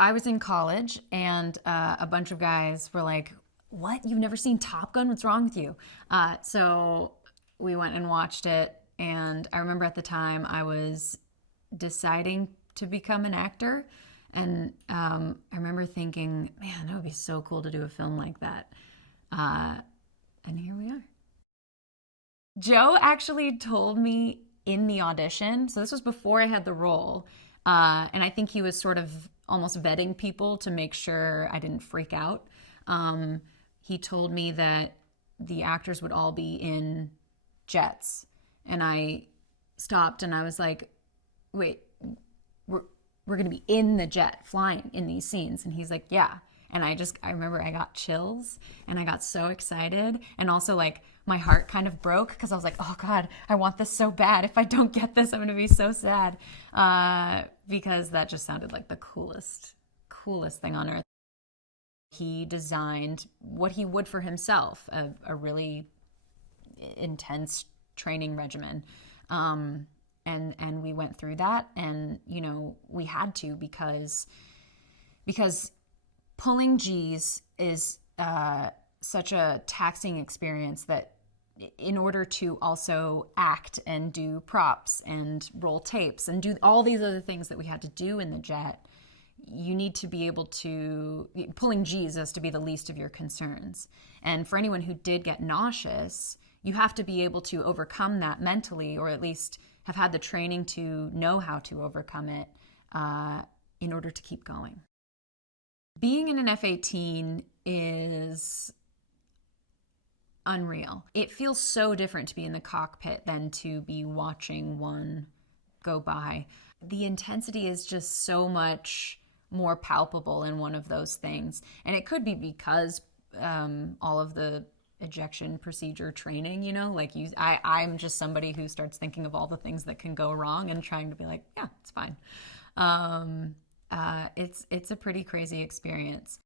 I was in college, and a bunch of guys were like, "What? You've never seen Top Gun? What's wrong with you?" So we went and watched it, and I remember at the time I was deciding to become an actor, and I remember thinking, "Man, that would be so cool to do a film like that." Uh, and here we are. Joe actually told me in the audition, so this was before I had the role, and I think he was sort of almost vetting people to make sure I didn't freak out. He told me that the actors would all be in jets, and I stopped and I was like, "Wait, we're we're gonna be in the jet flying in these scenes," and he's like, "Yeah." And I remember I got chills and I got so excited, and also like my heart kind of broke because I was like, "Oh God, I want this so bad. If I don't get this, I'm gonna be so sad," because that just sounded like the coolest thing on earth. He designed what he would for himself, a really intense training regimen. And we went through that, and we had to, because pulling G's is such a taxing experience that in order to also act and do props and roll tapes and do all these other things that we had to do in the jet, you need to be able to, pulling G's has to be the least of your concerns. And for anyone who did get nauseous, you have to be able to overcome that mentally, or at least have had the training to know how to overcome it in order to keep going. Being in an F-18 is unreal. It feels so different to be in the cockpit than to be watching one go by. The intensity is just so much more palpable in one of those things. And it could be because all of the ejection procedure training, I'm just somebody who starts thinking of all the things that can go wrong and trying to be like, yeah, it's fine. It's a pretty crazy experience.